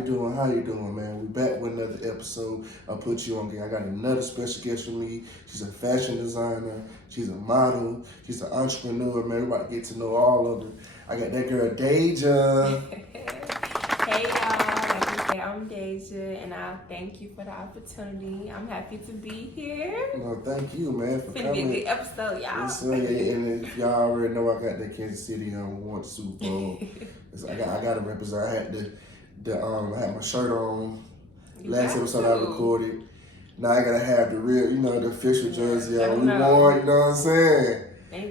you doing? How you doing, man? We back with another episode. I put you on game. I got another special guest with me. She's a fashion designer. She's a model. She's an entrepreneur, man. We're about to get to know all of them. I got that girl, Deja. Hey, y'all. Like you said, I'm Deja, and I thank you for the opportunity. I'm happy to be here. No, thank you, man, for It's coming. gonna be a good episode, y'all. And if y'all already know, I got that Kansas City won the Super Bowl. I got to represent. I had I had my shirt on. Last episode I recorded. Now I gotta have the real, the official jersey on. We won, you know what I'm saying?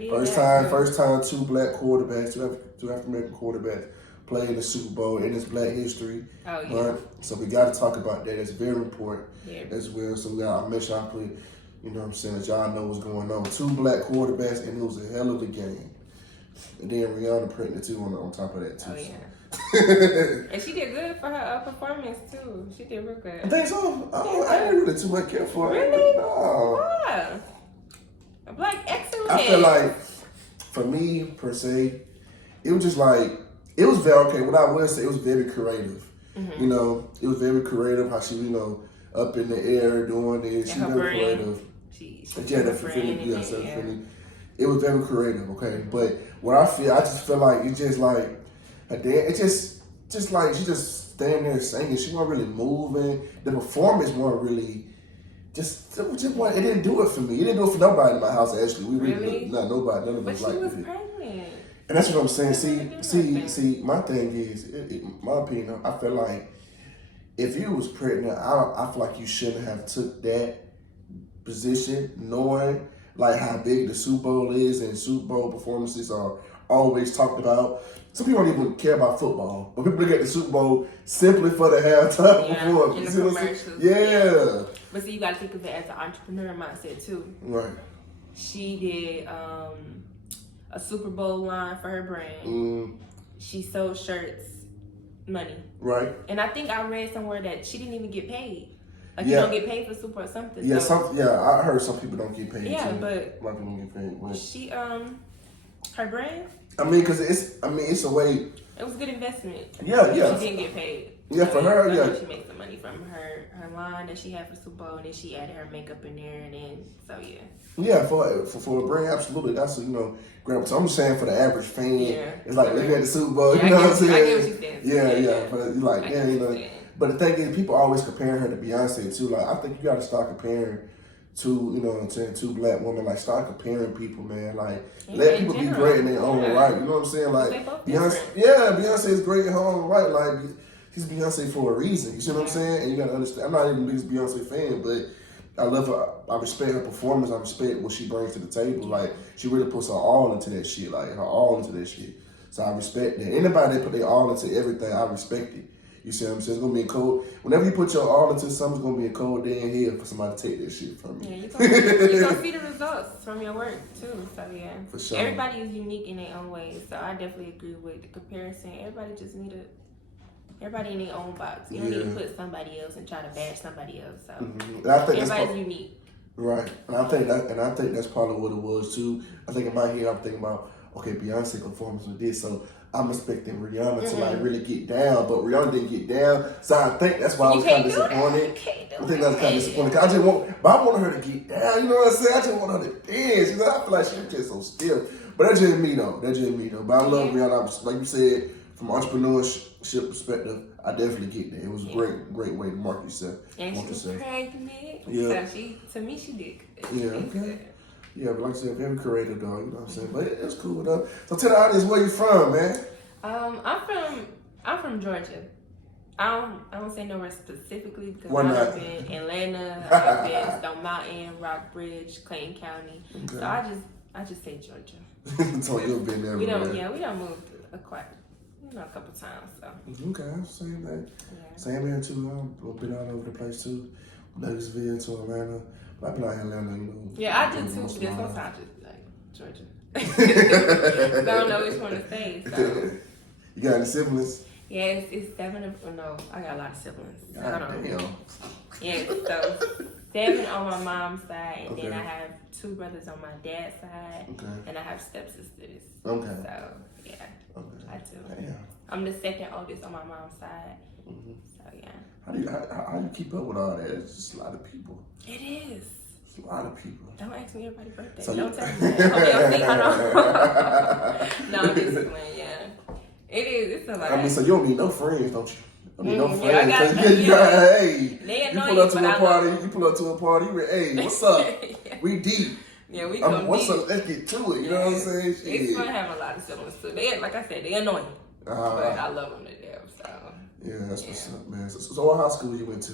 First time two black quarterbacks, two African American quarterbacks play in the Super Bowl in this Black history. Oh yeah. So we got to talk about that. It's very important as well. So we gotta make sure I put, you know what I'm saying, that y'all know what's going on. Two black quarterbacks, and it was a hell of a game. And then Rihanna pregnant too on top of that too. Oh yeah. And she did good for her performance too. She did real good. I think so. I didn't really too much care for her. Really? No. Yeah. Black excellent. I feel like, for me, per se, it was just like, it was very, okay, what I will say, it was very creative. Mm-hmm. It was very creative how she, up in the air doing this. She's very creative. She had that feeling. It was very creative, okay? But what I just feel like it's just like, it's just like she just standing there singing. She wasn't really moving. The performance wasn't really, it didn't do it for me. It didn't do it for nobody in my house, actually. We really? Not nobody, none of us like it. But she was pregnant. And that's what I'm saying. See, my thing is, my opinion, I feel like if you was pregnant, I feel like you shouldn't have took that position knowing like how big the Super Bowl is, and Super Bowl performances are always talked about. Some people don't even care about football, but people look at the Super Bowl simply for the halftime performance. In the commercials. Yeah. But see, you got to think of it as an entrepreneur mindset too. Right. She did a Super Bowl line for her brand. She sold shirts, money. Right. And I think I read somewhere that she didn't even get paid. Like you don't get paid for Super or something. Yeah, I heard some people don't get paid. Yeah, too. but a lot of people don't get paid. But she her brand. I mean, because it's a way. It was a good investment. Yeah. She didn't get paid. Yeah, for her, yeah. She made some money from her line that she had for Super Bowl, and then she added her makeup in there, and then yeah. Yeah, for a brand, absolutely. That's great. So I'm just saying for the average fan, it's like looking at the Super Bowl. You know what I'm saying? I get what you're saying. Yeah. But you're like, But the thing is, people always comparing her to Beyonce too. Like, I think you got to start comparing two black women. Like, start comparing people, man. Like, let people be great in their own right. You know what I'm saying? Like, Beyonce is great in her own right. Like, she's Beyonce for a reason. You see what I'm saying? And you got to understand. I'm not even the biggest Beyonce fan, but I love her. I respect her performance. I respect what she brings to the table. Like, she really puts her all into that shit. Like, her all into that shit. So I respect that. Anybody that put their all into everything, I respect it. You see what I'm saying? It's gonna be a cold. Whenever you put your all into something, it's gonna be a cold day in here for somebody to take that shit from you. Yeah, you're gonna see the results from your work too. So yeah, for sure. Everybody is unique in their own ways. So I definitely agree with the comparison. Everybody in their own box. You don't need to put somebody else and try to bash somebody else. So everybody's unique. Right, and I think that's probably what it was too. I think in my head, I'm thinking about, okay, Beyonce performance with this, so I'm expecting Rihanna to like really get down, but Rihanna didn't get down, so I think that's why I was kind of disappointed. I think that's kind of disappointed. Cause I wanted her to get down. You know what I'm saying? I just want her to dance. I feel like she was just so still. But that's just me though. But I love Rihanna. Like you said, from entrepreneurship perspective, I definitely get that. It was a great way to market yourself. And she was pregnant. Yeah. So to me, she did good. Yeah. Okay. Yeah, but like I said, very creative, dog. You know what I'm saying? But it's cool, though. So tell the audience where you from, man. I'm from Georgia. I don't say nowhere specifically because I've been in Atlanta, I've been Stone Mountain, Rockbridge, Clayton County. Okay. So I just say Georgia. So you've been there. We don't move a couple times. So okay, same thing. Yeah. Same here too. I've been all over the place too. Douglasville to Atlanta. I've been out in Atlanta, Yeah, I do too. But there's no time to like Georgia. I don't know which one to say. So. You got any siblings? Yeah, it's 7 of them. No, I got a lot of siblings. Damn. Yeah, so 7 on my mom's side, and then I have 2 brothers on my dad's side, and I have stepsisters. Okay. So yeah, I do. Damn. I'm the second oldest on my mom's side. So yeah. How do you keep up with all that? It's just a lot of people. It is. It's a lot of people. Don't ask me everybody's birthday. So Don't tell me that. No, I'm just playing. Yeah. It is. It's a lot. I mean, so you don't need no friends, don't you? I mean, no friends. Yeah, Hey, you pull up to a party. You pull up to a party. You hey, what's up? Yeah. We deep. Yeah, we go what's deep. up? Let's get to it. You know what I'm saying? It's fun having a lot of siblings too. They, like I said, they annoying, but I love them to death. So yeah, that's what's up, man. So what high school you went to?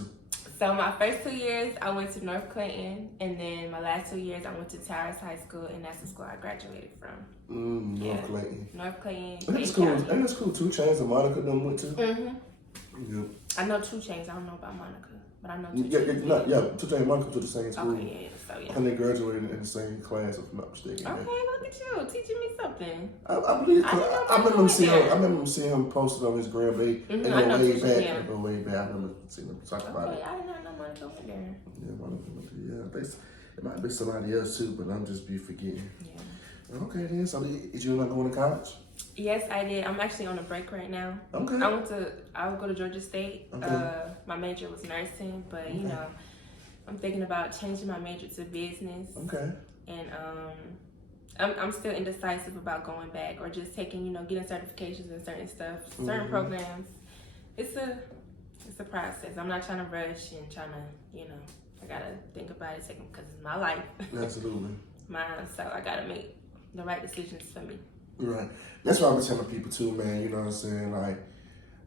So my first 2 years, I went to North Clinton, and then my last 2 years, I went to Towers High School, and that's the school I graduated from. North Clinton. North Clinton. That's cool. And that's cool. 2 Chainz and Monica them went to. Yeah. I know 2 Chainz. I don't know about Monica, but I know 2 Yeah, Chainz. 2 Chainz and Monica to the same school. Okay, yeah. So yeah. And they graduated in the same class, if I'm not mistaken. Okay, look at you teaching me something. I believe. I remember him seeing him posted on his gram. They go way back. They go way back. I remember seeing them talk about it. I did not know Monica went there. Yeah, Monica went there. Yeah, it might be somebody else too, but I'm just be forgetting. Yeah. Okay, then. So, is you not going to college? Yes, I did. I'm actually on a break right now. Okay. I would go to Georgia State. Okay. My major was nursing, but you know, I'm thinking about changing my major to business. Okay. And I'm still indecisive about going back or just taking, getting certifications and certain stuff, certain programs. It's a process. I'm not trying to rush and trying to, I gotta think about it because it's my life. Absolutely. Mine, so I gotta make the right decisions for me. Right. That's what I've been telling people too, man. You know what I'm saying? Like,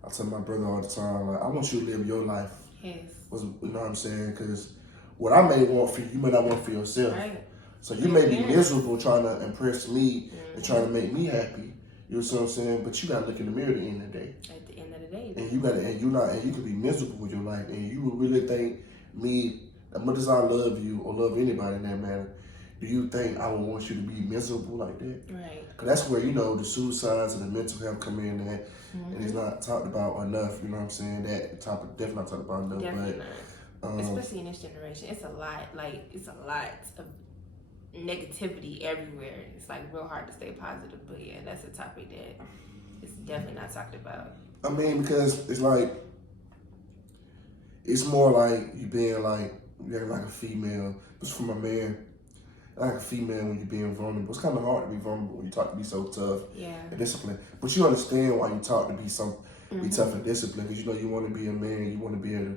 I tell my brother all the time, like, I want you to live your life. Yes. You know what I'm saying? Because what I may want for you, you may not want for yourself. Right. So you may be miserable trying to impress me and trying to make me happy. You know what I'm saying? But you gotta look in the mirror at the end of the day. At the end of the day. And you could be miserable with your life, and you would really think me, as much as I love you or love anybody in that matter, do you think I would want you to be miserable like that? Right. Because that's where, the suicides and the mental health come in at, and it's not talked about enough, you know what I'm saying? That topic definitely not talked about enough. Definitely not. Especially in this generation. It's a lot of negativity everywhere. It's like real hard to stay positive, but yeah, that's a topic that is definitely not talked about. I mean, because it's more like you being like, you're like a female. It's from a man. Like a female when you're being vulnerable. It's kind of hard to be vulnerable when you talk to be so tough and disciplined. But you understand why you talk to be be tough and disciplined, because you want to be a man. You want to be you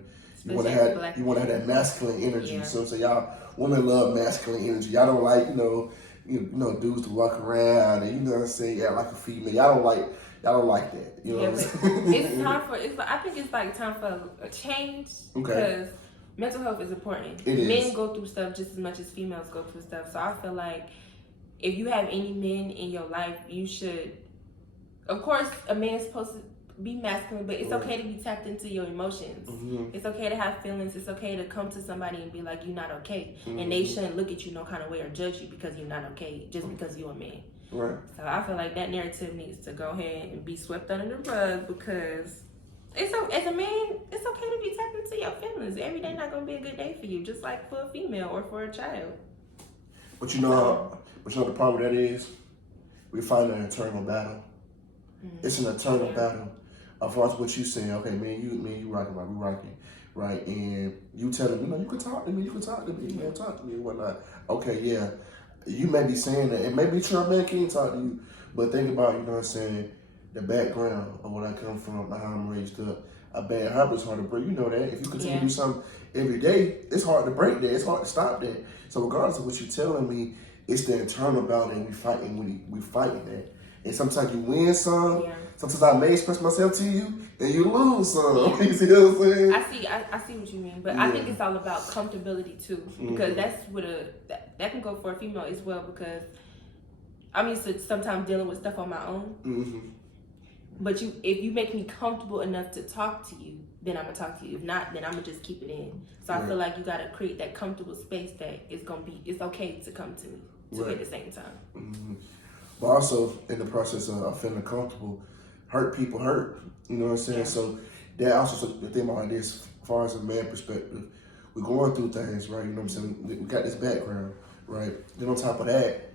want to have that masculine energy. Yeah. So y'all women love masculine energy. Y'all don't like dudes to walk around and what I'm saying, like a female. Y'all don't like that. You know what I'm saying? It's time for. I think it's like time for a change. Okay. Because mental health is important. Men go through stuff just as much as females go through stuff. So I feel like if you have any men in your life, you should. Of course, a man's supposed to be masculine, but it's okay to be tapped into your emotions. It's okay to have feelings. It's okay to come to somebody and be like, you're not okay. And they shouldn't look at you no kind of way or judge you because you're not okay, just because you're a man. Right. So I feel like that narrative needs to go ahead and be swept under the rug, because as a man, it's okay to be tapped into your feelings. Every day not going to be a good day for you, just like for a female or for a child. But the problem with that is, we find an eternal battle. It's an eternal battle. As far as what you saying, okay, man, you rocking, right? We rocking, right? And you telling me, you can talk to me, man, talk to me and whatnot. Okay, yeah, you may be saying that. It may be true, man, can't talk to you, but think about, what I'm saying, the background of where I come from, how I'm raised up. A bad habit's hard to break. You know that. If you continue to do something every day, it's hard to break that. It's hard to stop that. So regardless of what you're telling me, it's the internal battle, and we fighting that. And sometimes you win some. Yeah. Sometimes I may express myself to you, and you lose some. Yeah. You see what I'm saying? I see what you mean, but I think it's all about comfortability too, because that's what that can go for a female as well. Because I'm used to sometimes dealing with stuff on my own. But if you make me comfortable enough to talk to you, then I'm gonna talk to you. If not, then I'm gonna just keep it in. So I feel like you gotta create that comfortable space that it's okay to come to me at the same time. But also in the process of feeling comfortable, hurt people hurt. You know what I'm saying? Yeah. So that also the thing about this, as far as a man perspective, we're going through things, right? You know what I'm saying? We got this background, right? Then on top of that,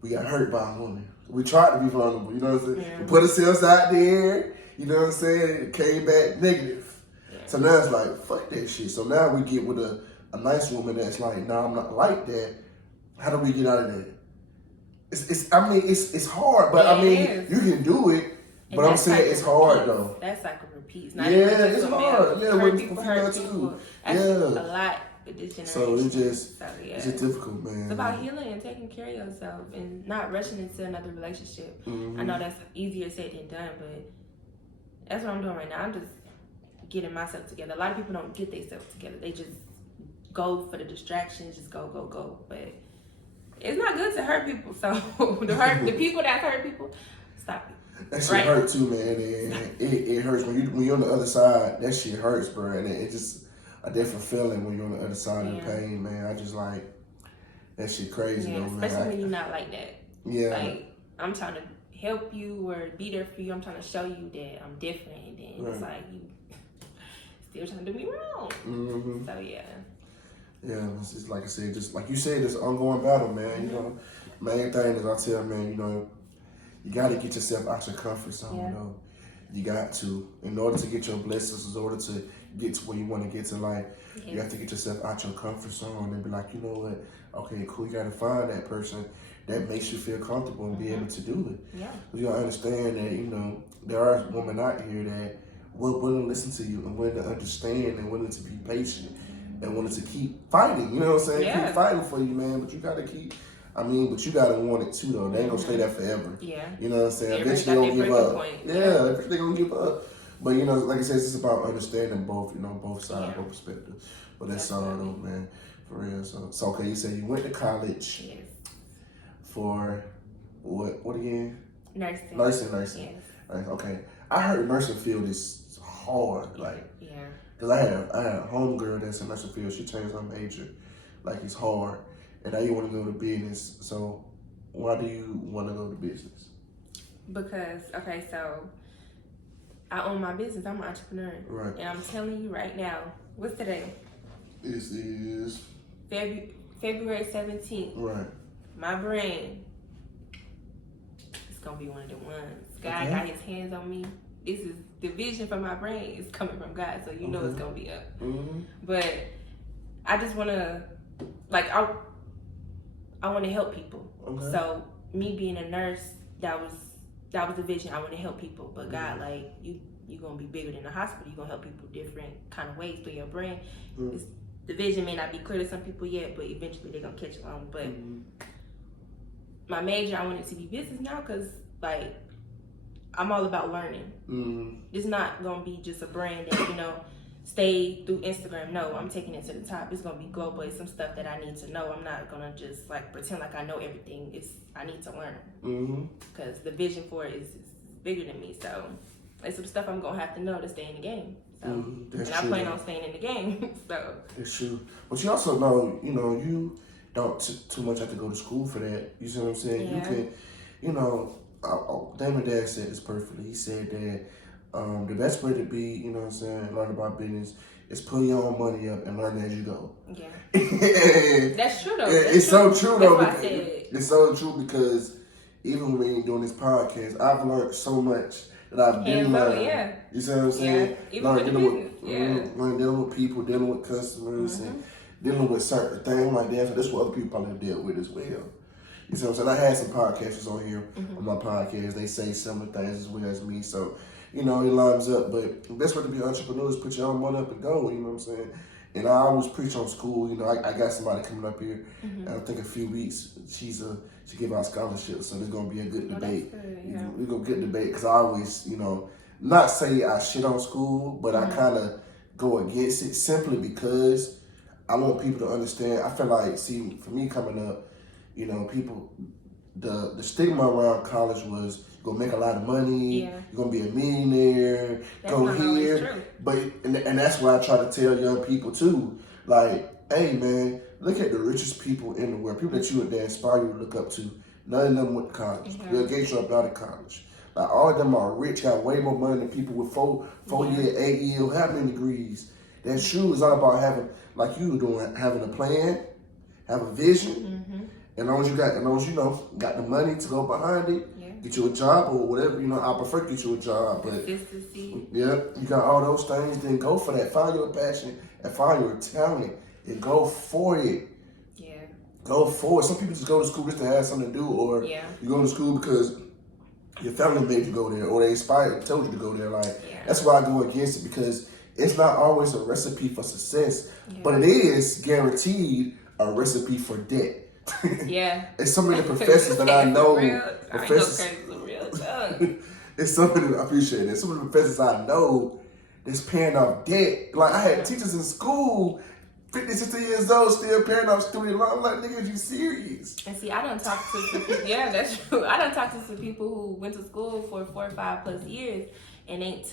we got hurt by a woman. We tried to be vulnerable, you know what I'm saying? Yeah. We put ourselves out there, you know what I'm saying? It came back negative. Yeah. So now it's like, fuck that shit. So now we get with a nice woman that's like, nah, I'm not like that. How do we get out of that? It's hard, but I mean, you can do it. But I'm saying it's hard though. That's like a repeat. Yeah, it's hard. Yeah, with female too. That's a lot with this generation. So it's just difficult, man. It's about healing and taking care of yourself and not rushing into another relationship. I know that's easier said than done, but that's what I'm doing right now. I'm just getting myself together. A lot of people don't get themselves together. They just go for the distractions, just go. But it's not good to hurt people. So the people that hurt people, stop it. That shit hurt too, man. And it hurts when you're on the other side. That shit hurts, bro. And it's just a different feeling when you're on the other side of the pain, man. I just like that shit crazy, though, man. Especially when you're not like that. Yeah. Like I'm trying to help you or be there for you. I'm trying to show you that I'm different, and then it's like you still trying to do me wrong. So yeah. Yeah, it's just like I said, just like you said, it's an ongoing battle, man. You know, main thing is I tell man, you know, you got to get yourself out your comfort zone. You know, you got to, in order to get your blessings, in order to get to where you want to get to life, you have to get yourself out your comfort zone and be like, you know what? Okay, cool. You got to find that person that makes you feel comfortable and be able to do it. Yeah. You gotta understand that, you know, there are women out here that will willing to listen to you and willing to understand and willing to be patient and willing to keep fighting. You know what I'm saying? Yeah. Keep fighting for you, man. But you gotta but you gotta want it too, though. They ain't gonna stay there forever. Yeah. You know what I'm saying? Eventually they gonna give up. Yeah, they gonna give up. But you know, like I said, it's about understanding both, you know, both sides, both perspectives. But that's all though, man. For real. So okay, you said you went to college. Yes. For what again? Nursing. Yes. Okay. I heard nursing field is hard, like. Yeah. Cause I had a homegirl that's in nursing field. She changed her major, like it's hard, and now you want to go to business. So, why do you want to go to business? Because so I own my business. I'm an entrepreneur, right? And I'm telling you right now, what's today? This is February 17th. Right. My brand is gonna be one of the ones. God got his hands on me. This is the vision for my brand is coming from God, so you know it's gonna be up. But I just wanna, like, I wanna help people. So me being a nurse, that was the vision. I wanna help people, but God, like, you gonna be bigger than the hospital. You gonna help people different kind of ways through your brand. The vision may not be clear to some people yet, but eventually they're gonna catch on. But my major, I wanted to be business now because, like, I'm all about learning. It's not gonna be just a brand that, you know, stay through Instagram. No, I'm taking it to the top. It's gonna be global. It's some stuff that I need to know. I'm not gonna just like pretend like I know everything. I need to learn because the vision for it is bigger than me. So it's some stuff I'm gonna have to know to stay in the game. So and I plan on staying in the game. So it's true. But you also know, you know, you don't too much have to go to school for that. You see what I'm saying? Yeah. You can, you know, Damon Dad said this perfectly. He said that the best way to be, you know what I'm saying, learn about business is put your own money up and learn as you go. Yeah. That's true though. It's so true though. It's so true because even when you're doing this podcast, I've learned so much that I've been learning. Yeah. You see what I'm saying? Yeah. Even with the business. Learn dealing with people, dealing with customers, and dealing with certain things like that. So that's what other people probably deal with as well. You see what I'm saying? I had some podcasters on here on my podcast. They say similar things as well as me. So, you know, it lines up. But the best way to be an entrepreneur is put your own money up and go. You know what I'm saying? And I always preach on school. You know, I got somebody coming up here. And I think a few weeks, she give out scholarships. So there's going to be a good debate. We're going to get a debate because I always, you know, not say I shit on school, but I kind of go against it simply because I want people to understand. I feel like, see, for me coming up, you know, people, the stigma around college was you're gonna make a lot of money, you're gonna be a millionaire, go here. But and that's why I try to tell young people too, like, hey man, look at the richest people in the world, people that inspire you to look up to. None of them went to college. Bill Gates dropped out of college. Like all of them are rich, got way more money than people with four year, 8 year, how many degrees. That shoe is all about having, like you were doing, having a plan, have a vision. And as long as you know, got the money to go behind it, Get you a job or whatever. You know, I prefer to get you a job, but consistency. Yep, you got all those things. Then go for that. Find your passion and find your talent and go for it. Yeah. Go for it. Some people just go to school just to have something to do, or you go to school because your family made you go there, or they told you to go there. Like that's why I go against it, because it's not always a recipe for success, but it is guaranteed a recipe for debt. Yeah. It's so many professors that I know. Professors. It's something I appreciate it. Some of the professors I know that's paying off debt. Like I had teachers in school, 50, 60 years old, still paying off student loans. I'm like, nigga, are you serious? And see, I done talked to some people. Yeah, that's true. I done talked to some people who went to school for 4 or 5 plus years and ain't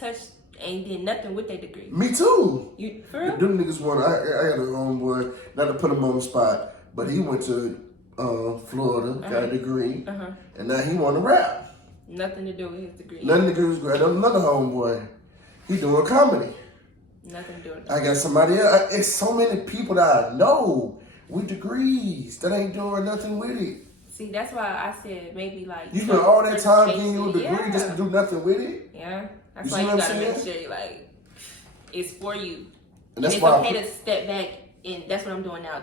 did nothing with their degree. Me too. You for real? Them niggas want. I got a homeboy, not to put him on the spot, but he went to Florida, got a degree, and now he want to rap. Nothing to do with his degree. Nothing to do with his degree. Another homeboy, he doing comedy. Nothing to do with it. I got somebody else. It's so many people that I know with degrees that ain't doing nothing with it. See, that's why I said maybe like you spend all that time getting you a degree just to do nothing with it. Yeah, that's why you gotta make sure like it's for you. And that's why it's okay to step back, and that's what I'm doing now.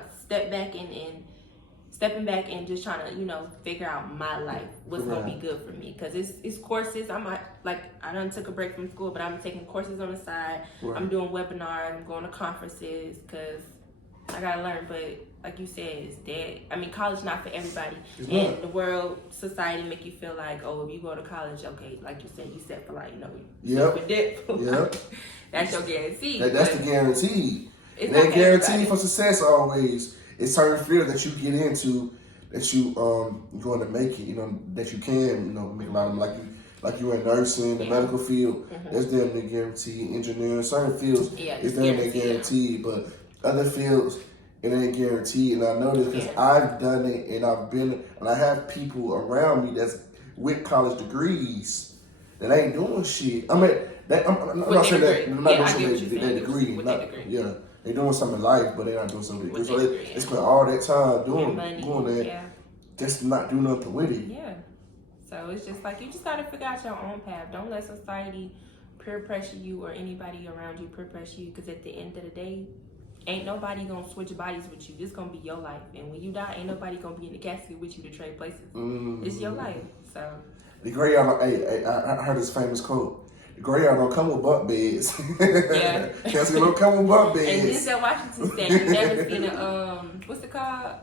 Stepping back and just trying to, figure out my life, what's gonna be good for me. Cause it's courses. I done took a break from school, but I'm taking courses on the side. Right. I'm doing webinars. I'm going to conferences because I gotta learn. But like you said, it's dead. I mean, college not for everybody. The world, society make you feel like, oh, if you go to college, okay, like you said, you set for like, for debt. Yep. That's your guarantee. That's the guarantee. It ain't guaranteed for success always. It's certain fields that you get into that you going to make it, that you can, make a lot of them. Like you in nursing, the medical field, that's damn near guaranteed. Engineering, certain fields, it's damn near guaranteed, but other fields, it ain't guaranteed. And I know this because I've done it, and I have people around me that's with college degrees that ain't doing shit. I mean, I'm not saying that, I'm not doing something that degree. They're doing something in life, but they're not doing something with degree. So they spend all that time doing that, just not do nothing with it. Yeah. So it's just like, you just got to figure out your own path. Don't let society peer pressure you or anybody around you peer pressure you, because at the end of the day, ain't nobody going to switch bodies with you. This going to be your life. And when you die, ain't nobody going to be in the casket with you to trade places. It's your life. So the graveyard, I heard this famous quote. The graveyard don't come with bunk beds. Yeah. Casket don't come with bunk beds. And Denzel Washington said, you never seen a, what's it called?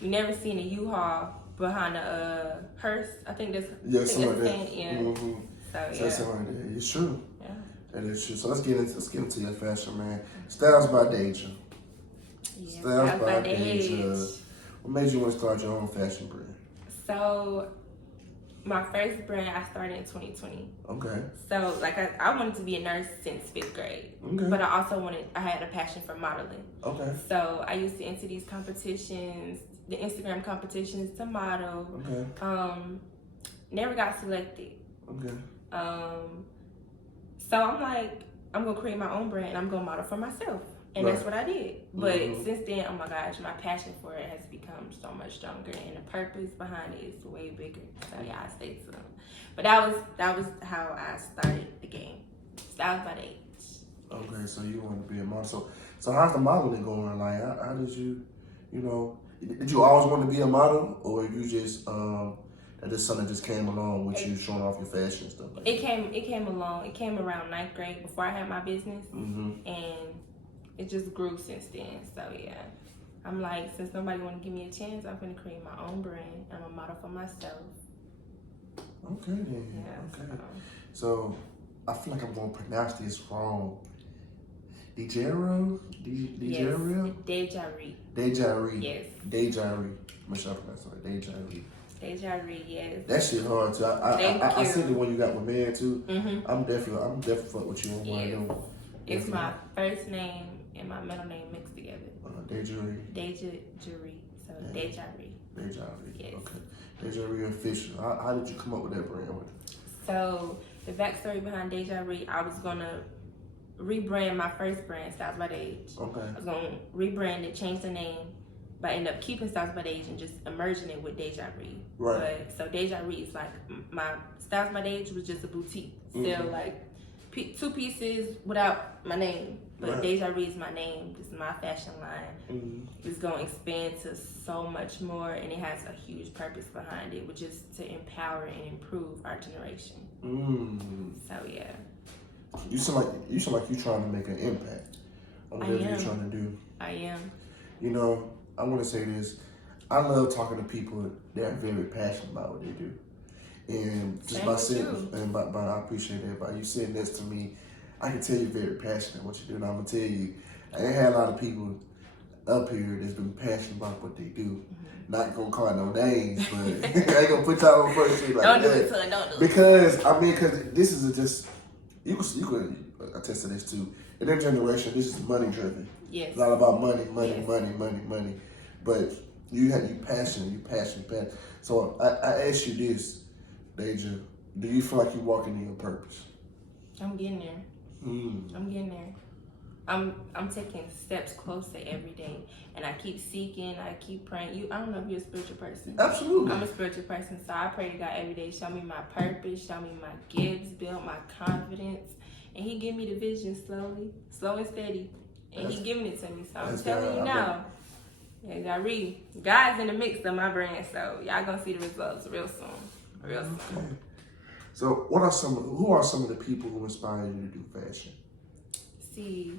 You never seen a U-Haul behind a hearse. I think that's something like that. So that's something like that. It's true. Yeah. That is true. So let's get into your fashion, man. Styles by Deja. Yeah, Styles by Deja. What made you want to start your own fashion brand? So my first brand I started in 2020. Okay. So I wanted to be a nurse since 5th grade. Okay. But I had a passion for modeling. Okay. So I used to enter these competitions, the Instagram competitions to model. Okay. Never got selected. Okay. So I'm like, I'm gonna create my own brand and I'm gonna model for myself. And that's what I did. But since then, oh my gosh, my passion for it has become so much stronger, and the purpose behind it is way bigger. So yeah, I stayed tuned. But that was how I started the game. Styles by Deja. Okay, so you want to be a model. So how's the modeling going? Like, how did you did you always want to be a model, or you just that this something just came along with you showing off your fashion and stuff like that? It came along. It came around 9th grade before I had my business, and it just grew since then. So yeah, I'm like, since nobody want to give me a chance, I'm gonna create my own brand. I'm a model for myself. Okay then. Yeah. Okay. So I feel like I'm gonna pronounce this wrong. Deja? Yes. Deja. Yes. Deja. Make sure I pronounce it right. Deja, yes. That shit hard too. I see the one you got with man too. I'm definitely fuck with you on one of them. It's my first name and my middle name mixed together. Deja. So Deja. Yes. Okay. Deja official. How did you come up with that brand? So the backstory behind Deja, I was gonna rebrand my first brand, Styles by Deja. Okay. I was gonna rebrand it, change the name, but I ended up keeping Styles by Deja and just merging it with Deja Reed. Right. But, so Deja Reed is like my Styles by Deja was just a boutique. Still like 2 pieces without my name. But Deja Reed is my name. This is my fashion line. It's going to expand to so much more, and it has a huge purpose behind it, which is to empower and improve our generation. So yeah. You sound like you're trying to make an impact on whatever you're trying to do. I am. You know, I want to say this. I love talking to people that are very passionate about what they do. And just by sitting, and I appreciate that. By you sitting next to me, I can tell you're very passionate what you do. And I'm going to tell you, I ain't had a lot of people up here that's been passionate about what they do. Not going to call no names, but I ain't going to put y'all on first street like don't that. Do it, son. Don't do it. Because this is just, you could attest to this too. In their generation, this is money driven. Yes. It's all about money. But you passionate. So I ask you this, Deja, do you feel like you're walking in your purpose? I'm getting there. I'm getting there. I'm taking steps closer every day, and I keep seeking. I keep praying. I don't know if you're a spiritual person. Absolutely. I'm a spiritual person, so I pray to God every day. Show me my purpose. Show me my gifts. Build my confidence, and He give me the vision slowly, slow and steady, and He giving it to me. So I'm telling you now. Yeah, I read. God's in the mix of my brand, so y'all gonna see the results real soon. Okay. So who are some of the people who inspire you to do fashion? See,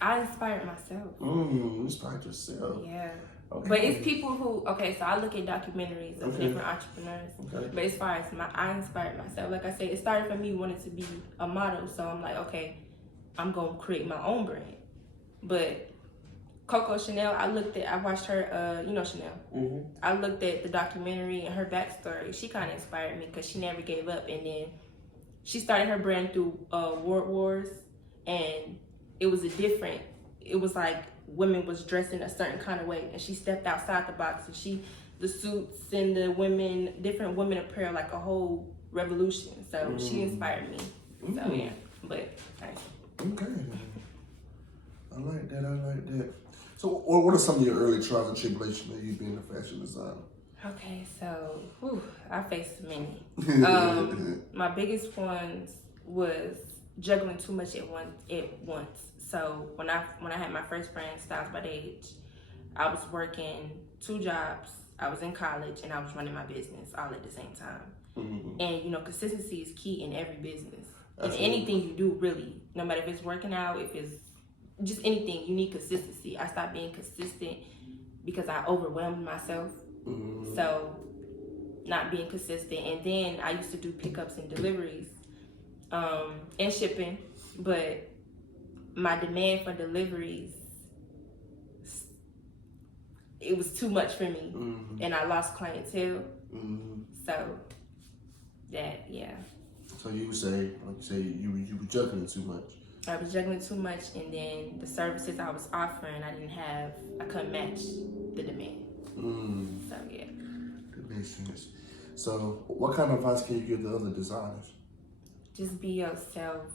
I inspired myself. You inspired yourself. Yeah. Okay. But it's people who, so I look at documentaries of different entrepreneurs. Okay. But as far as I inspired myself. Like I said, it started for me wanting to be a model. So I'm like, okay, I'm going to create my own brand. But Coco Chanel, I watched her, Chanel. I looked at the documentary and her backstory. She kind of inspired me because she never gave up. And then she started her brand through World Wars. And it was like women was dressed in a certain kind of way. And she stepped outside the box. And the suits and the different women apparel, like a whole revolution. So she inspired me. So yeah, but. Okay. I like that. So, what are some of your early trials and tribulations of you being a fashion designer? Okay, so I faced many. My biggest ones was juggling too much at once. So when I had my first brand, Styles by Deja, I was working 2 jobs. I was in college and I was running my business all at the same time. And consistency is key in every business. In anything you do, really, no matter if it's working out, if it's just anything, you need consistency. I stopped being consistent because I overwhelmed myself. So not being consistent. And then I used to do pickups and deliveries and shipping, but my demand for deliveries, it was too much for me. And I lost clientele. So that, yeah. So you say, you were juggling too much. I was juggling too much, and then the services I was offering, I couldn't match the demand. So yeah. That makes sense. So what kind of advice can you give the other designers? Just be yourself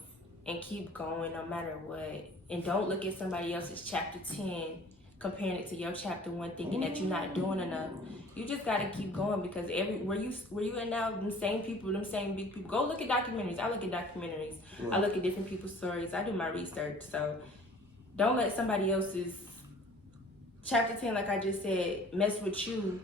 and keep going no matter what. And don't look at somebody else's chapter 10, comparing it to your chapter 1, thinking that you're not doing enough. You just gotta keep going, because where you at now, them same big people. Go look at documentaries. I look at documentaries. I look at different people's stories. I do my research. So don't let somebody else's chapter 10, like I just said, mess with you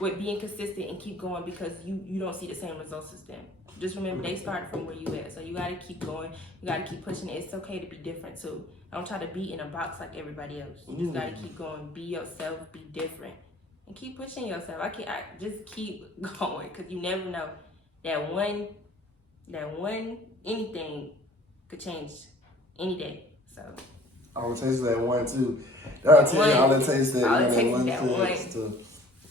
with being consistent and keep going, because you don't see the same results as them. Just remember, they started from where you at. So you gotta keep going. You gotta keep pushing it. It's okay to be different too. Don't try to be in a box like everybody else. You just gotta keep going. Be yourself. Be different. And keep pushing yourself. I just keep going, because you never know. That one anything could change any day. So All it takes is that one too. I'll tell you, all it takes is that one to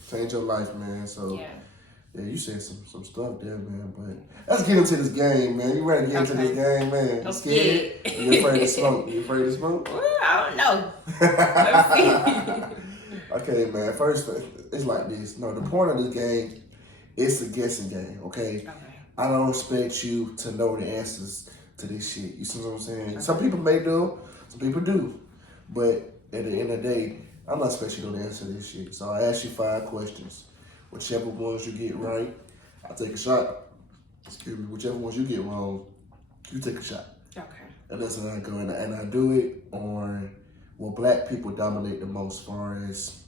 change your life, man. So yeah, you said some stuff there, man. But let's get into this game, man. You ready to get into this game, man? You scared? You afraid to smoke? You afraid to smoke? Well, I don't know. Let's see. Okay, man. First, it's like this. No, the point of this game, it's a guessing game, okay? I don't expect you to know the answers to this shit. You see what I'm saying? Some people may do, some people do. But at the end of the day, I'm not expecting you to answer this shit. So I ask you 5 questions. Whichever ones you get right, I take a shot. Excuse me. Whichever ones you get wrong, you take a shot. Okay. And that's how I go. And I do it on what black people dominate the most as far as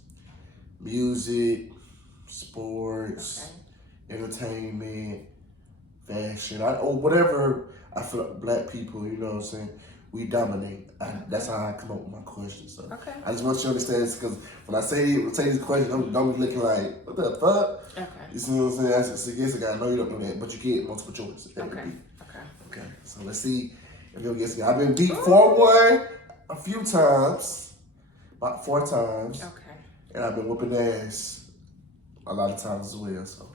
music, sports, entertainment, fashion, or whatever I feel like black people, you know what I'm saying, we dominate. That's how I come up with my questions. So I just want you to understand this because when I say these questions, don't be looking like, what the fuck? Okay. You see what I'm saying? I guess I know you don't know that, but you get multiple choice. Okay. So let's see if you'll guess. I've been beat 4-1 a few times, about 4 times. Okay. And I've been whooping ass a lot of times as well. So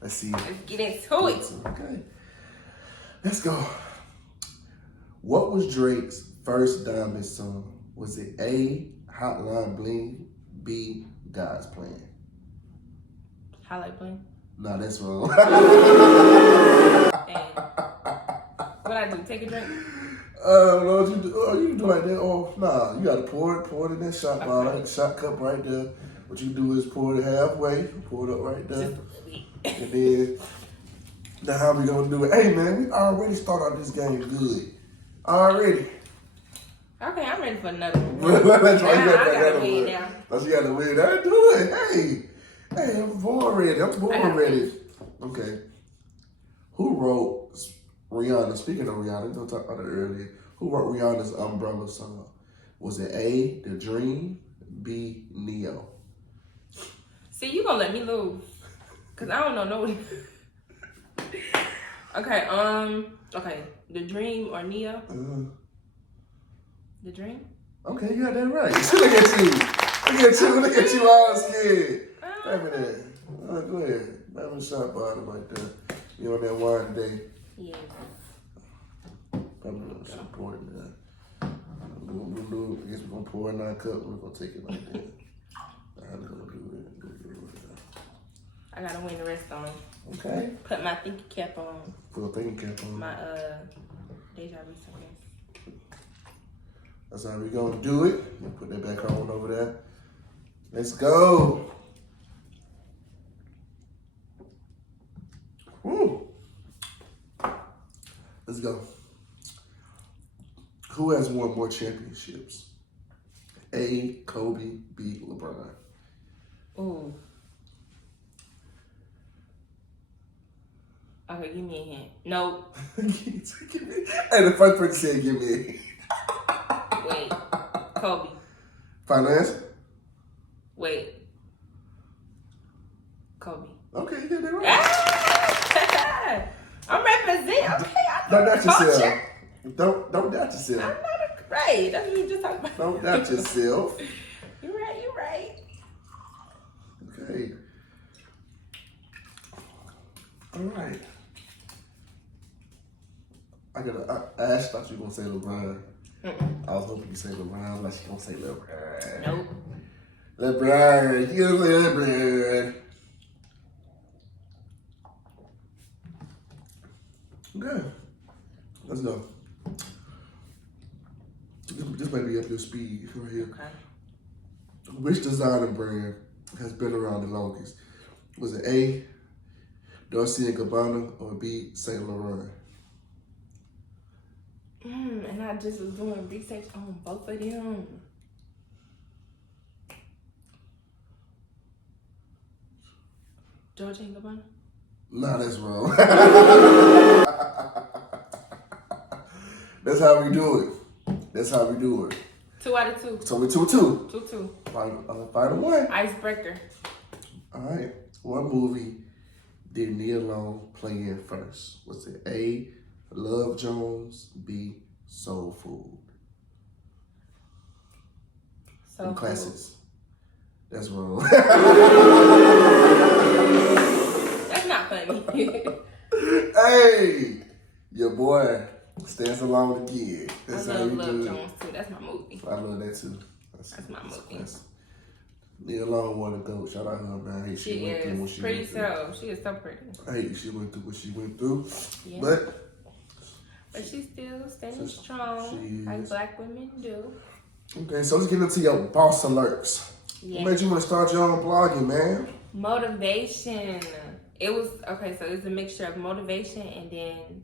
let's see. Let's get into it. Okay. Let's go. What was Drake's first diamond song? Was it A, Hotline Bling, B, God's Plan? Highlight Bling? No, that's wrong. What I do? Take a drink? Lord, you can do like that. Oh, nah, you gotta pour it in that shot bottle, shot cup right there. What you do is pour it halfway, pour it up right there. And then, now how we gonna do it? Hey man, we already started out this game good. Already. Okay, I'm ready for another one. That's right. I gotta win now. You gotta win. I do it. Hey, I'm born ready. Ready. Okay. Who wrote Rihanna? Speaking of Rihanna, we talked about it earlier. Who wrote Rihanna's Umbrella song? Was it A, The Dream, B, Neo? See, you gonna let me lose. Cause I don't know nobody. Okay, The Dream or Neo? The Dream? Okay, you got that right. Look at you all scared. Have that. Go ahead. Have a shot bottle right there. You on that wine day. Yeah. I'm gonna pour it down. I guess we're gonna pour it in our cup and we're gonna take it like that. I'm gonna do it. I gotta win the rest on. Okay. Put my thinking cap on. Put a thinking cap on. My Deja recently. That's how we gonna do it. We'll put that back on over there. Let's go. Woo. Let's go. Who has won more championships? A, Kobe, B, LeBron. Ooh. Okay, give me a hint. Nope. Hey, the first person said give me a hint. Wait. Kobe. Finance? Wait. Kobe. Okay, you got that right. Ah! I'm representing. Okay, Don't doubt yourself. Don't doubt yourself. I'm not afraid. That's what you just talking about. Don't doubt yourself. You're right. Okay. All right. I actually thought you were gonna say LeBron. I was hoping you say LeBron, like she gonna say LeBron. Nope. LeBron, you gonna say LeBron. Okay. Let's go. This might be up your speed right here. Okay. Which designer brand has been around the longest? Was it A, Dolce & Gabbana, or B, Saint Laurent? And I just was doing research on both of them. Dolce & Gabbana? Nah, that's wrong. That's how we do it. 2 out of 2. So we're 2-2. 2-2. Final one. Icebreaker. All right. What movie did Nia Long play in first? Was it A, Love Jones, B, Soul Food? Soul Food. Classics. That's wrong. That's not funny. Hey, your boy stands alone again. That's I love Love Jones too. That's my movie. I love that too. That's my movie. Nia Long wanna go. Shout out to her, man. Hey, she went through what she pretty went through. She is so pretty. Hey, she went through what she went through. Yeah. But she's still standing strong, like black women do. Okay, so let's get into your boss alerts. Yeah. What made you want to start your own blogging, man? Motivation. It was okay. So it's a mixture of motivation and then.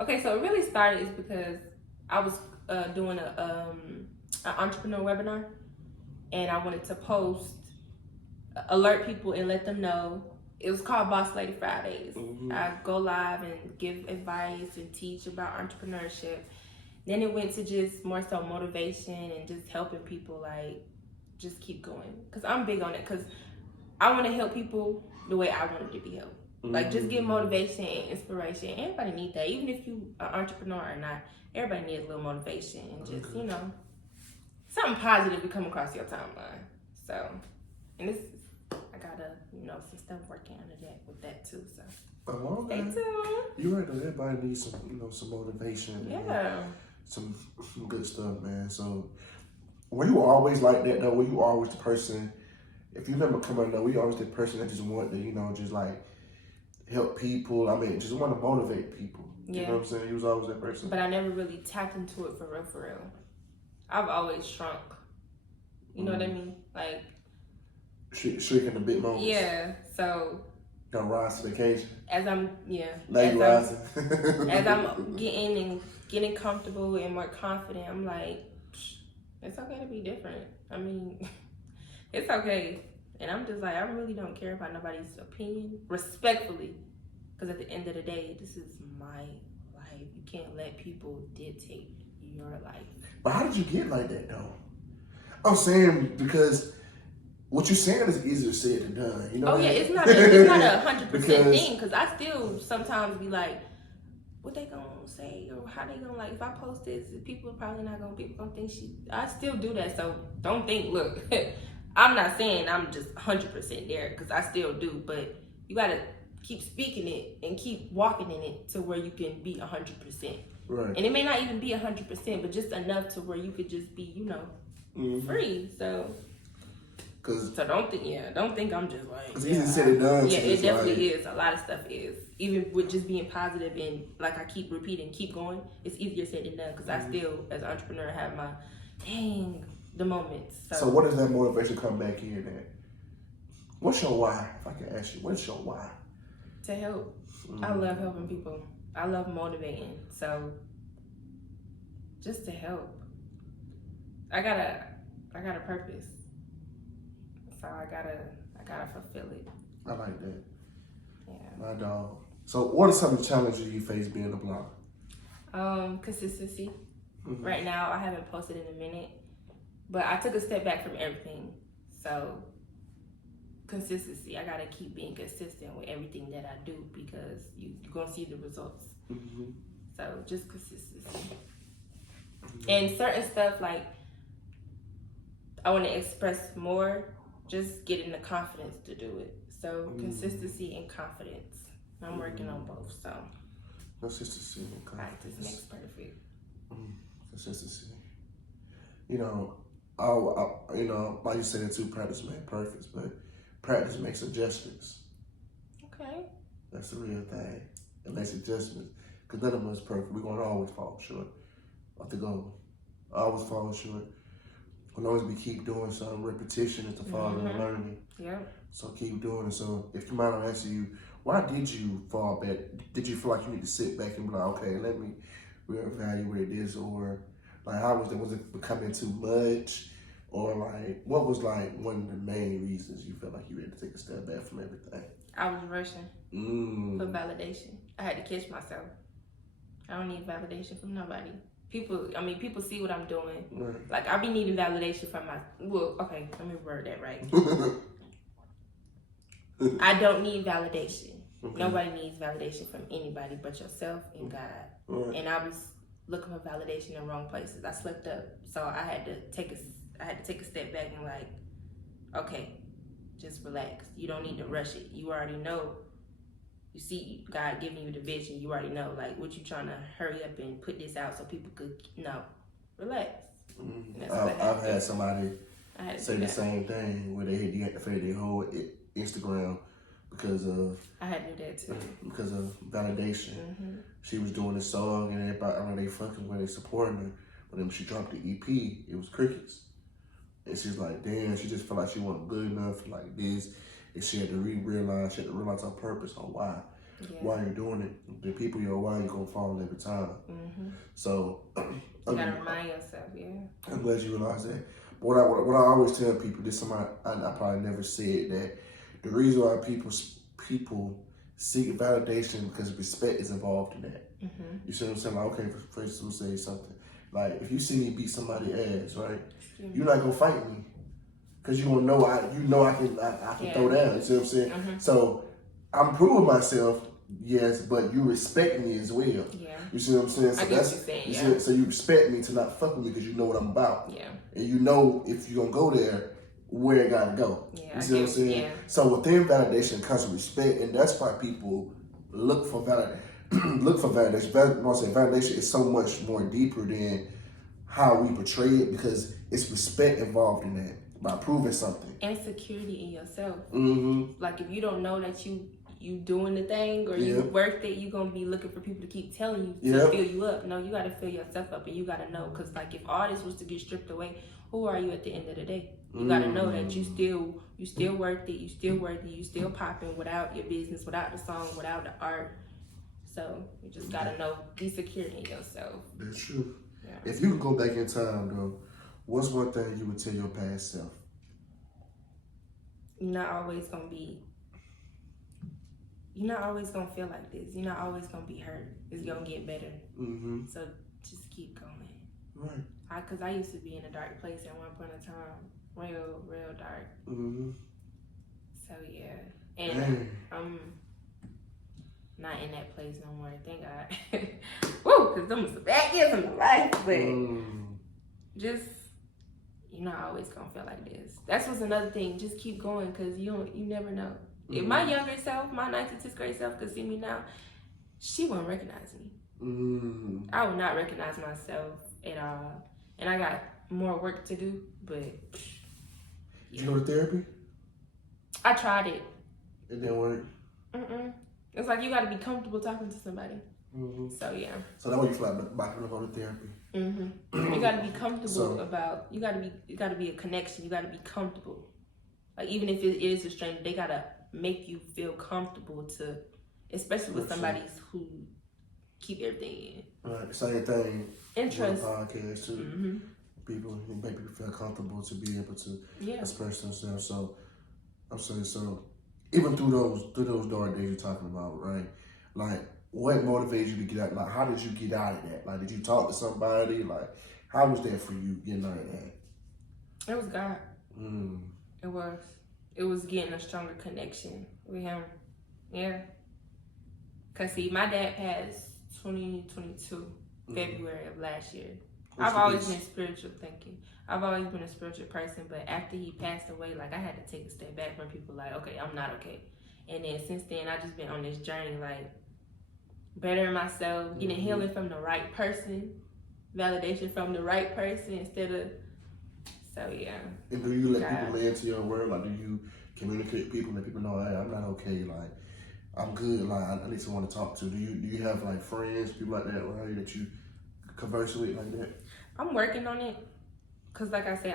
Okay, so it really started is because I was doing an entrepreneur webinar, and I wanted to post, alert people, and let them know. It was called Boss Lady Fridays. Mm-hmm. I go live and give advice and teach about entrepreneurship. Then it went to just more so motivation and just helping people, like, just keep going. Because I'm big on it, because I want to help people the way I want them to be helped. Mm-hmm. Like, just give motivation and inspiration. Everybody needs that. Even if you are an entrepreneur or not, everybody needs a little motivation and just, you know, something positive to come across your timeline. So, and this is, I gotta, you know, some stuff working under that with that too. So, stay tuned. You're right, though. Everybody needs some, you know, some motivation. Yeah. And some good stuff, man. So, were you always like that, though? Were you always the person, if you remember coming up, were you always the person that just wanted to, you know, just like help people? I mean, just want to motivate people. Yeah. You know what I'm saying? You was always that person. But I never really tapped into it for real. I've always shrunk. You know what I mean? Like, shrinking the big moments. Yeah. So, gonna rise to the occasion. As I'm, rising. As I'm getting comfortable and more confident, I'm like, it's okay to be different. I mean, it's okay. And I'm just like, I really don't care about nobody's opinion, respectfully. Because at the end of the day, this is my life. You can't let people dictate your life. But how did you get like that, though? I'm saying because what you're saying is easier said than done. You know? Oh, yeah, it's not a 100% thing. Because I still sometimes be like, what they gonna say or how they gonna, like, if I post this, people are probably not gonna, people gonna think I still do that. So don't think, look, I'm not saying I'm just 100% there, because I still do, but you gotta keep speaking it and keep walking in it to where you can be 100%. Right. And it may not even be 100%, but just enough to where you could just be, you know, free. So don't think I'm just like, it's easy said and done. Yeah, it definitely is. A lot of stuff is. Even with just being positive and, like I keep repeating, keep going, it's easier said than done, because I still, as an entrepreneur, have my, the moments. So what does that motivation come back in at? What's your why? If I can ask you, what's your why? To help. I love helping people. I love motivating. So just to help. I got a purpose. So I gotta fulfill it. I like that. Yeah. My dog. So what are some of the challenges you face being a blogger? Consistency. Mm-hmm. Right now I haven't posted in a minute, but I took a step back from everything. So consistency. I gotta keep being consistent with everything that I do, because you're gonna see the results. Mm-hmm. So just consistency. Mm-hmm. And certain stuff, like, I want to express more, just getting the confidence to do it. So consistency and confidence. I'm working on both. So consistency and confidence. Practice makes perfect. Consistency. You know, like you said too, practice makes perfect, but practice makes adjustments. Okay. That's the real thing. It makes adjustments. Because none of us is perfect. We're going to always fall short of the goal. Always fall short. As long as we keep doing something, repetition is the father of learning. Yeah. So keep doing it. So if your mind asks you, why did you fall back? Did you feel like you need to sit back and be like, okay, let me reevaluate this? Or like, how was it? Was it becoming too much? Or like, what was like one of the main reasons you felt like you had to take a step back from everything? I was rushing for validation. I had to catch myself. I don't need validation from nobody. People see what I'm doing. Right. Like, I be needing validation from okay, let me word that right. I don't need validation. Okay. Nobody needs validation from anybody but yourself and God. Right. And I was looking for validation in the wrong places. I slipped up. So I had to take a step back and, like, okay, just relax. You don't need to rush it. You already know. You see God giving you the vision. You already know, like, what you trying to hurry up and put this out so people could relax. Mm-hmm. I've had somebody say the same thing where they had deactivated their whole Instagram because of. I had to do that too. Because of validation. Mm-hmm. She was doing this song and everybody, they fucking with, they supporting her. But then when she dropped the EP, it was crickets. And she's like, damn, she just felt like she wasn't good enough like this. And she had to realize her purpose on why. Yeah. Why you're doing it. The people you're around, you're going to fall every time. Mm-hmm. So, you got to remind yourself, yeah. I'm glad you realized that. But what I always tell people, this is something I probably never said, that the reason why people seek validation because respect is involved in that. Mm-hmm. You see what I'm saying? Like, okay, for instance, say something. Like, if you see me beat somebody's ass, right? Mm-hmm. You're not going to fight me. Because you don't know, I can throw down. You see what I'm saying? Mm-hmm. So, I'm proving myself, yes, but you respect me as well. Yeah. You see what I'm saying? So I get what you're saying, so you respect me to not fuck with me because you know what I'm about. Yeah. And you know if you're going to go there, where it got to go. Yeah, you see what I'm saying? Yeah. So within validation comes respect, and that's why people look for validation. Validation is so much more deeper than how we portray it because it's respect involved in that by proving something. And security in yourself. Mm-hmm. Like if you don't know that you doing the thing or you worth it, you're going to be looking for people to keep telling you to fill you up. No, you got to fill yourself up and you got to know. Because like if all this was to get stripped away, who are you at the end of the day? You got to know that you still worth it, you still worthy, you still popping without your business, without the song, without the art. So you just got to know, be secure in yourself. That's true. Yeah. If you could go back in time though, what's one thing you would tell your past self? You're not always going to feel like this. You're not always going to be hurt. It's going to get better. Mm-hmm. So just keep going. Right. Because I used to be in a dark place at one point in time. Real dark. Mm-hmm. So, yeah. And I'm not in that place no more. Thank God. Woo! Because them was the bad years in my life. But just, you're not always going to feel like this. That's what's another thing. Just keep going because you never know. If my younger self, my 9th and 10th grade self could see me now, she wouldn't recognize me. I would not recognize myself at all. And I got more work to do, but... Did you go to therapy? I tried it. It didn't work? It's like you got to be comfortable talking to somebody. Mm-hmm. So, yeah. So that's why you fly back to go to therapy? Mm-hmm. You got to be comfortable about... You got to be a connection. You got to be comfortable. Like, even if it is a stranger, they got to make you feel comfortable to... Especially with somebody who keep everything in. Right. Same thing. Interest. Podcast too. Mm-hmm. People make people feel comfortable to be able to express themselves. So I'm saying, so even through those dark days you're talking about, right? Like, what motivated you to get out? Like, how did you get out of that? Like, did you talk to somebody? Like, how was that for you getting out of that? It was God. It was. It was getting a stronger connection with Him. Yeah. Cause see, my dad passed 2022, February of last year. I've always been spiritual thinking. I've always been a spiritual person, but after he passed away, like I had to take a step back from people like, okay, I'm not okay. And then since then, I just been on this journey, like bettering myself, getting healing from the right person, validation from the right person instead of, so yeah. And do you let people into your world? Like, do you communicate with people, let people know, hey, I'm not okay, like, I'm good, like, I need someone to talk to. Do you have, like, friends, people like that around you that you converse with like that? I'm working on it. Because, like I said,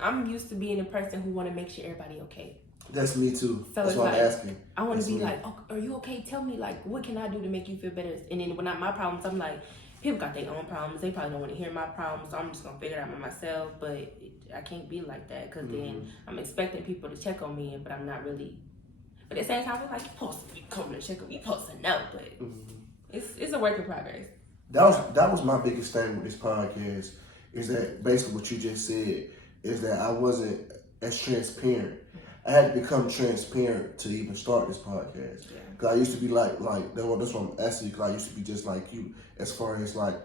I'm used to being a person who want to make sure everybody okay. That's me, too. So that's why I'm asking. I want to be like, oh, are you okay? Tell me, like, what can I do to make you feel better? And then when my problems, I'm like, people got their own problems. They probably don't want to hear my problems. So I'm just going to figure it out by myself. But I can't be like that because then I'm expecting people to check on me, but I'm not really. But at the same time, I'm like, you're supposed to be coming to check on me. You're supposed to know. But it's a work in progress. That was my biggest thing with this podcast, is that basically what you just said, is that I wasn't as transparent. I had to become transparent to even start this podcast. Because I used to be like that's what I'm asking you, because I used to be just like you, as far as like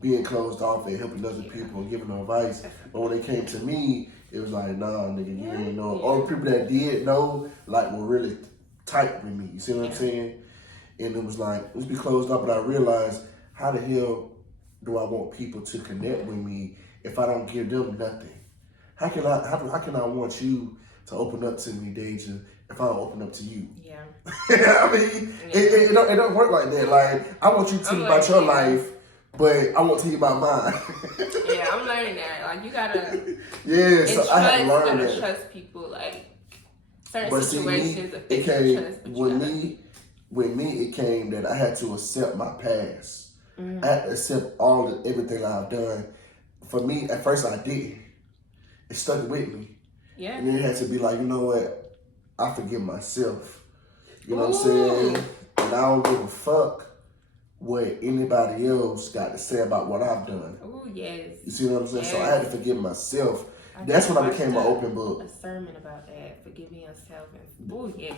being closed off and helping other people and giving them advice. But when it came to me, it was like, nah, nigga, you ain't know. All the people that did know, like, were really tight with me. You see what I'm saying? And it was like, let's be closed up. But I realized, how the hell do I want people to connect with me if I don't give them nothing? How can I want you to open up to me, Deja, if I don't open up to you? Yeah. I mean, it don't work like that. Like, I want you to tell me about your life, but I won't tell you about mine. Yeah, I'm learning that. Like, you Yeah, And so trust, I had to you learn gotta that. trust people, like certain But see, situations it affect came your trust. But with me. It came that I had to accept my past. Mm-hmm. I had to accept everything I've done. For me, at first I didn't. It stuck with me. Yeah. And then it had to be like, you know what? I forgive myself. You know what I'm Ooh. saying? And I don't give a fuck what anybody else got to say about what I've done. Oh yes. You see what I'm saying? Yes. So I had to forgive myself. That's when I became an open book. A sermon about that, forgiving yourself, and oh yes,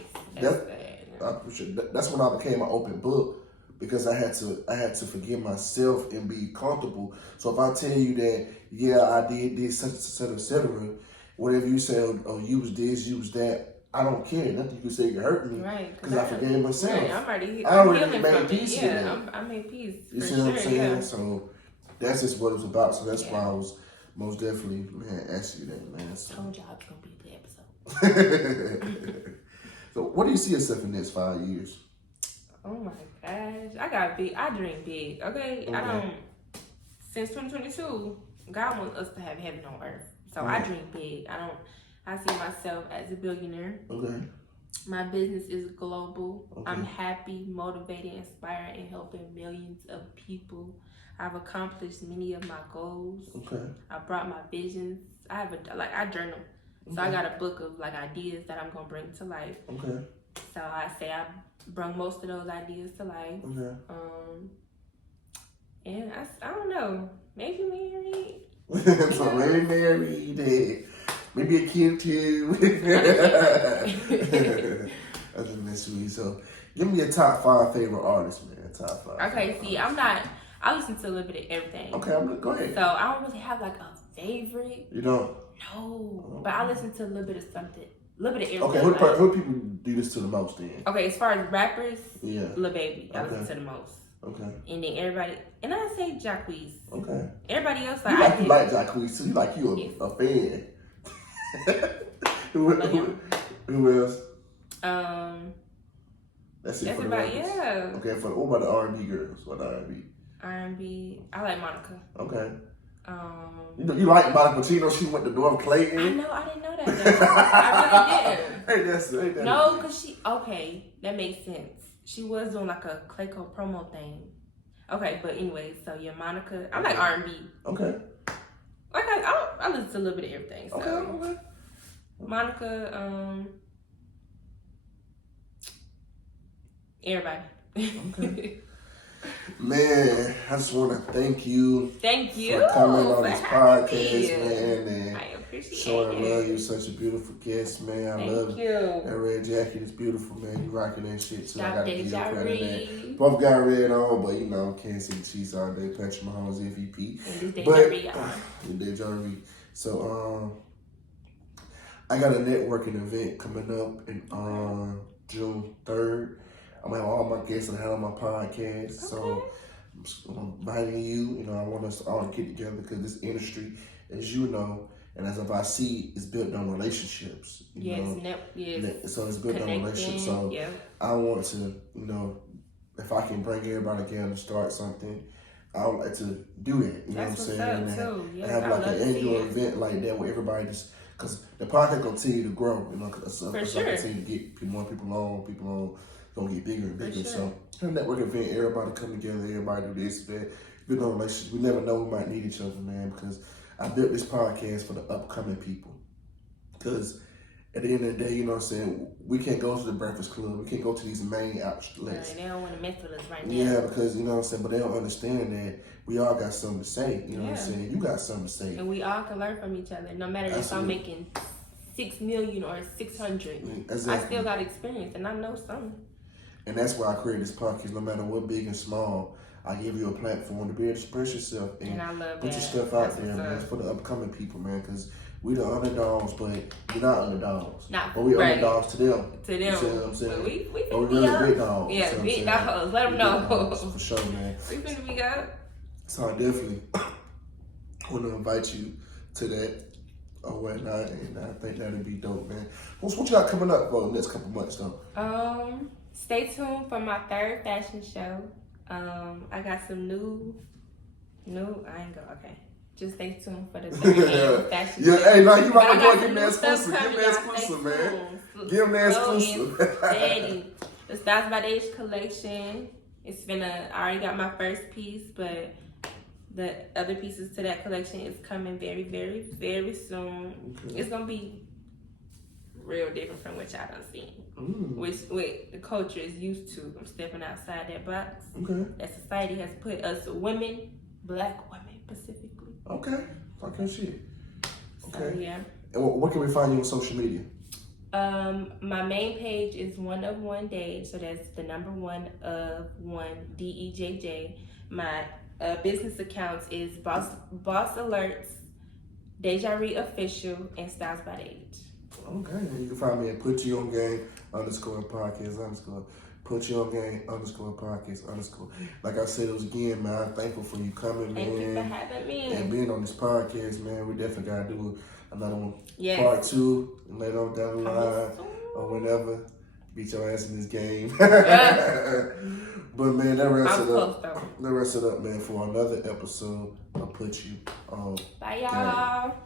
that's when I became an open book, because I had to forgive myself and be comfortable. So if I tell you that, yeah, I did this, such etc., whatever you say, or use this, use that, I don't care. Nothing you say can hurt me, right? Because I forgave myself. Right, I already made peace with that. I made peace. You see sure, what I'm saying? Yeah. So that's just what it was about. So that's why I was most definitely, man, asking you that, man. So. Told y'all it's gonna be a good episode. So what do you see yourself in the next 5 years? Oh my gosh, I dream big. Okay, I don't. Since 2022, God wants us to have heaven on earth. So I dream big. I see myself as a billionaire. Okay. My business is global. Okay. I'm happy, motivated, inspired, and helping millions of people. I've accomplished many of my goals. Okay. I brought my visions. I journal. So I got a book of like ideas that I'm gonna bring to life. Okay. So I say I brought most of those ideas to life. Okay. And I don't know, maybe married. So maybe married, maybe a kid too. That's really sweet. So give me your top 5 favorite artists, man. Top 5. Okay, see, I listen to a little bit of everything. Okay, go ahead. So I don't really have like a favorite. You don't? No, but I listen to a little bit of something. A little bit of Okay, everything. who people do this to the most then? Okay, as far as rappers, Yeah. Lil Baby, I listen to the most. Okay. And then everybody, and I say Jacquees. Okay. Everybody else, you like Jacquees too. You a fan. Who else? That's it for the rappers. Yeah. Okay, what about the R&B girls? What R&B? R&B, I like Monica. Okay. You like Monica, but you know she went to North Clayton. I know, I didn't know that. I really didn't. Hey, that's no, because that makes sense. She was doing like a Clayco promo thing. Okay, but anyway, so yeah, Monica. I like R&B. Okay. Like I listen to a little bit of everything. So. Okay. Monica, everybody. Okay. Man, I just want to thank you. Thank you for coming on this podcast, me. man. And I appreciate showing it. love. You're such a beautiful guest, man. I love you. That red jacket is beautiful, man. You rocking that shit too. I gotta give you Deja credit that. Both got red on, but you know, can't see the Chiefs all day. Patrick Mahomes MVP. And this Deja Reed. So I got a networking event coming up in June 3rd. I'm gonna have all my guests that on my podcast. Okay. So I'm inviting you. You know, I want us all to get together because this industry, as you know, and as if I see, is built on relationships. Yes. So it's built on relationships. So I want to, you know, if I can bring everybody together and start something, I would like to do it. You know what I'm saying? And have like an annual event like that where everybody just, because the podcast continue to grow. You know, because I continue to get more people on. Gonna get bigger and bigger. So a network event, everybody come together, everybody do this, that. Build no relationships. We never know we might need each other, man, because I built this podcast for the upcoming people. Because at the end of the day, you know what I'm saying, we can't go to the Breakfast Club, we can't go to these main outlets. Right, they don't want to mess with us right now. Yeah, because you know what I'm saying, but they don't understand that we all got something to say. You know what I'm saying? You got something to say. And we all can learn from each other. No matter if I'm making 6 million or 600. Exactly. I still got experience and I know something. And that's why I created this podcast. No matter what big and small, I give you a platform to be able to express yourself and I love put your stuff out there, man. It's for the upcoming people, man. Because we the underdogs, but we're not underdogs. But we underdogs to them. To them. You see what I'm saying? But we we're really big dogs. Yeah, big dogs. Let them know. For sure, man. We finna be up. So I definitely want to invite you to that or whatnot, and I think that'd be dope, man. What you got coming up for the next couple months, though? Stay tuned for my 3rd fashion show. I got some new. I ain't go. Okay. Just stay tuned for the third fashion. Yeah, hey, like you might I want to got give me that some new exclusive. stuff Give me coming, that y'all. exclusive, Stay man. tuned. Give me that Slow and exclusive. steady. The Styles by Deja collection. It's I already got my first piece, but the other pieces to that collection is coming very, very, very soon. Okay. It's gonna be real different from what y'all done seen. Which the culture is used to. I'm stepping outside that box. Okay. That society has put us women, black women specifically. Okay. Fucking shit. Okay. So, yeah. And what can we find you on social media? My main page is One of One Day, so that's the number 1 of 1 DEJJ. My business accounts is Boss Alerts, Deja Reed Official, and Styles by Deja. Okay, and you can find me at Put You On Game _podcast_ Put You On Game _podcast_ Like I said, it was again, man. I'm thankful for you coming, man. Thank you for having me. And being on this podcast, man. We definitely gotta do another one, yes. part 2, and later on down the line or whenever. Beat your ass in this game. But man, that wraps it up, man, for another episode of Put You On. Bye, y'all. Game.